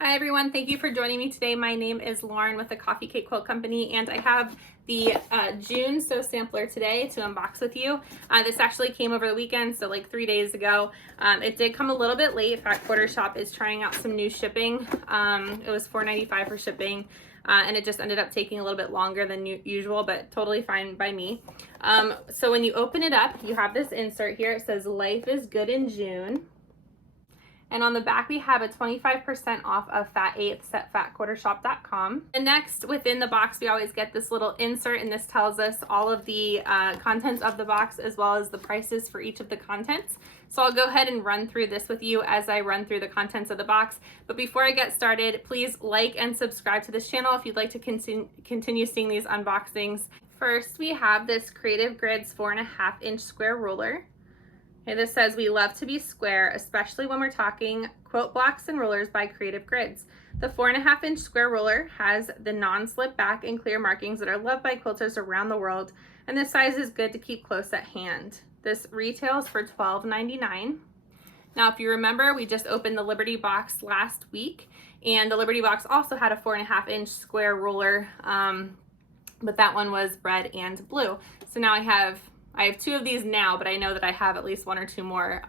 Hi everyone, thank you for joining me today. My name is Lauren with the Coffee Cake Quilt Company, and I have the June Sew Sampler today to unbox with you. This actually came over the weekend, so like 3 days ago. It did come a little bit late. Fat Quarter Shop is trying out some new shipping. It was $4.95 for shipping, and it just ended up taking a little bit longer than usual, but totally fine by me. So when you open it up, you have this insert here. It says, "Life is good in June." And on the back, we have a 25% off of Fat Eighths at fatquartershop.com. And next, within the box, we always get this little insert, and this tells us all of the contents of the box as well as the prices for each of the contents. So I'll go ahead and run through this with you as I run through the contents of the box. But before I get started, please like and subscribe to this channel if you'd like to continue seeing these unboxings. First, we have this Creative Grids 4.5-inch square ruler. Okay, this says, "We love to be square, especially when we're talking quilt blocks and rulers by Creative Grids." The 4.5-inch square ruler has the non-slip back and clear markings that are loved by quilters around the world, and this size is good to keep close at hand. This retails for $12.99. Now, if you remember, we just opened the Liberty box last week, and the Liberty box also had a 4.5-inch square ruler, but that one was red and blue. So now I have two of these now, but I know that I have at least one or two more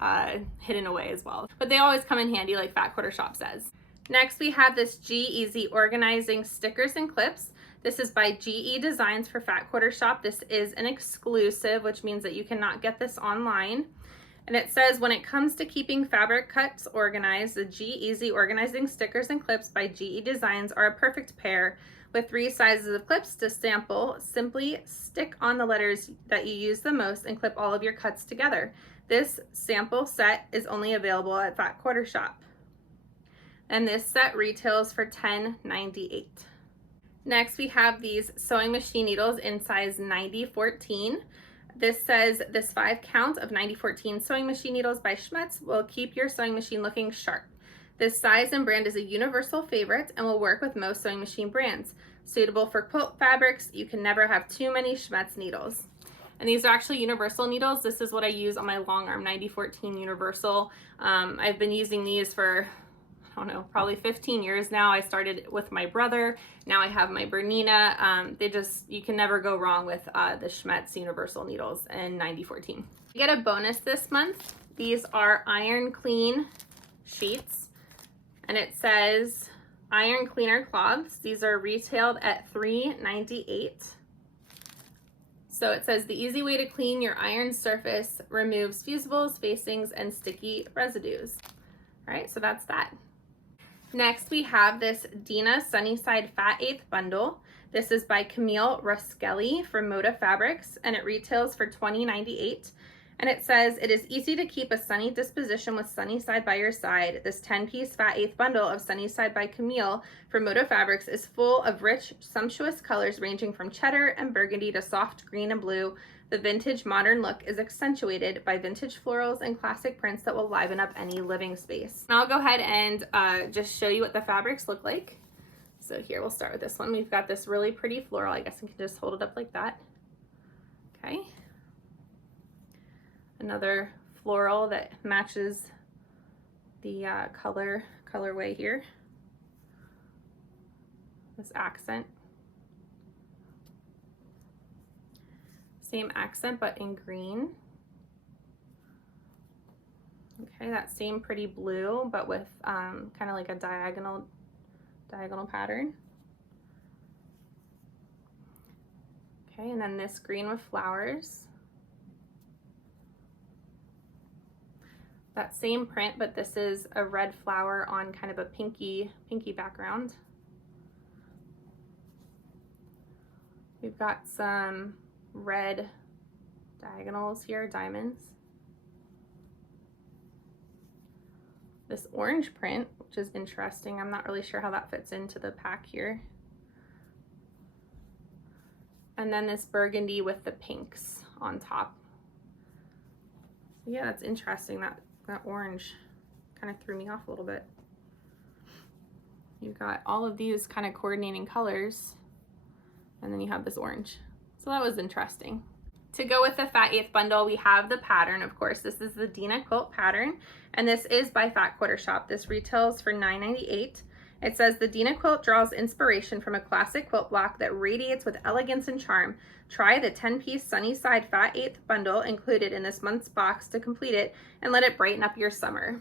hidden away as well. But they always come in handy, like Fat Quarter Shop says. Next, we have this GEazy organizing stickers and clips. This is by GE Designs for Fat Quarter Shop. This is an exclusive, which means that you cannot get this online. And it says, "When it comes to keeping fabric cuts organized, the GEazy organizing stickers and clips by GE Designs are a perfect pair. With 3 sizes of clips to sample, simply stick on the letters that you use the most and clip all of your cuts together. This sample set is only available at Fat Quarter Shop." And this set retails for $10.98. Next, we have these sewing machine needles in size 90-14. This says, "This 5 count of 90-14 sewing machine needles by Schmetz will keep your sewing machine looking sharp. This size and brand is a universal favorite and will work with most sewing machine brands. Suitable for quilt fabrics, you can never have too many Schmetz needles." And these are actually universal needles. This is what I use on my long arm 90-14 universal. I've been using these for, I don't know, probably 15 years now. I started with my brother. Now I have my Bernina. You can never go wrong with the Schmetz universal needles in 90-14. You get a bonus this month. These are iron clean sheets. And it says iron cleaner cloths. These are retailed at $3.98. So it says, "The easy way to clean your iron surface removes fusibles, facings, and sticky residues." All right, so that's that. Next, we have this Dina Sunnyside Fat Eighth bundle. This is by Camille Ruskelli from Moda Fabrics, and it retails for $20.98. And it says, "It is easy to keep a sunny disposition with Sunnyside by your side. This 10-piece Fat Eighth bundle of Sunnyside by Camille from Moda Fabrics is full of rich, sumptuous colors ranging from cheddar and burgundy to soft green and blue. The vintage modern look is accentuated by vintage florals and classic prints that will liven up any living space." And I'll go ahead and just show you what the fabrics look like. So here, we'll start with this one. We've got this really pretty floral. I guess I can just hold it up like that. Okay. Another floral that matches the colorway here. This accent. Same accent, but in green. Okay, that same pretty blue, but with kind of like a diagonal pattern. Okay, and then this green with flowers. That same print, but this is a red flower on kind of a pinky background. We've got some red diagonals here, diamonds. This orange print, which is interesting. I'm not really sure how that fits into the pack here. And then this burgundy with the pinks on top. Yeah, that's interesting. That orange kind of threw me off a little bit. You've got all of these kind of coordinating colors, and then you have this orange. So that was interesting. To go with the Fat Eighth bundle, we have the pattern. Of course, this is the Dina Quilt pattern, and this is by Fat Quarter Shop. This retails for $9.98. It says the Dina Quilt draws inspiration from a classic quilt block that radiates with elegance and charm. Try the 10-piece Sunnyside Fat Eighth bundle included in this month's box to complete it and let it brighten up your summer.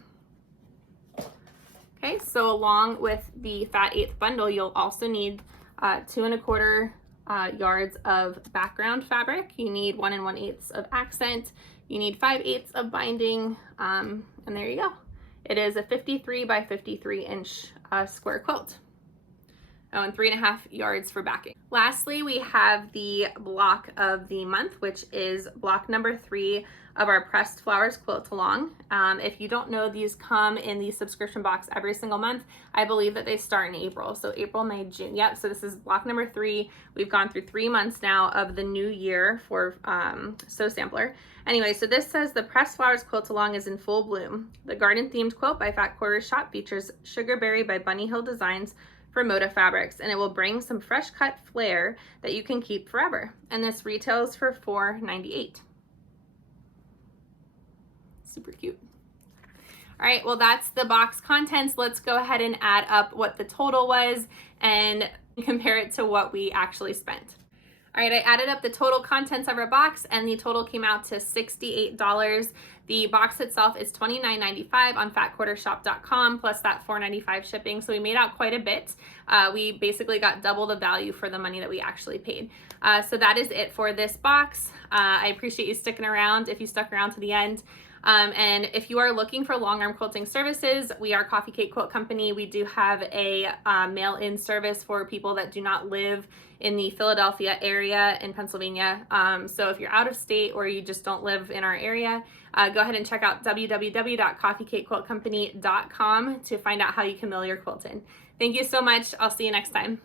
Okay, so along with the Fat Eighth bundle, you'll also need 2 1/4 yards of background fabric. You need 1 1/8 of accent. You need 5/8 of binding, and there you go. It is a 53 by 53 inch square quilt. Oh, and 3 1/2 yards for backing. Lastly, we have the block of the month, which is block number 3 of our pressed flowers quilt along. If you don't know, these come in the subscription box every single month. I believe that they start in April. So April, May, June. Yep, so this is block number 3. We've gone through 3 months now of the new year for Sew Sampler. Anyway, so this says the pressed flowers quilt along is in full bloom. The garden themed quilt by Fat Quarters Shop features Sugarberry by Bunny Hill Designs for Moda Fabrics, and it will bring some fresh cut flair that you can keep forever. And this retails for $4.98. Super cute. All right, well, that's the box contents. Let's go ahead and add up what the total was and compare it to what we actually spent. All right, I added up the total contents of our box and the total came out to $68. The box itself is $29.95 on fatquartershop.com plus that $4.95 shipping. So we made out quite a bit. We basically got double the value for the money that we actually paid. So that is it for this box. I appreciate you sticking around if you stuck around to the end. And if you are looking for long arm quilting services, we are Coffee Cake Quilt Company. We do have a mail-in service for people that do not live in the Philadelphia area in Pennsylvania. So if you're out of state or you just don't live in our area, go ahead and check out www.coffeecakequiltcompany.com to find out how you can mail your quilt in. Thank you so much. I'll see you next time.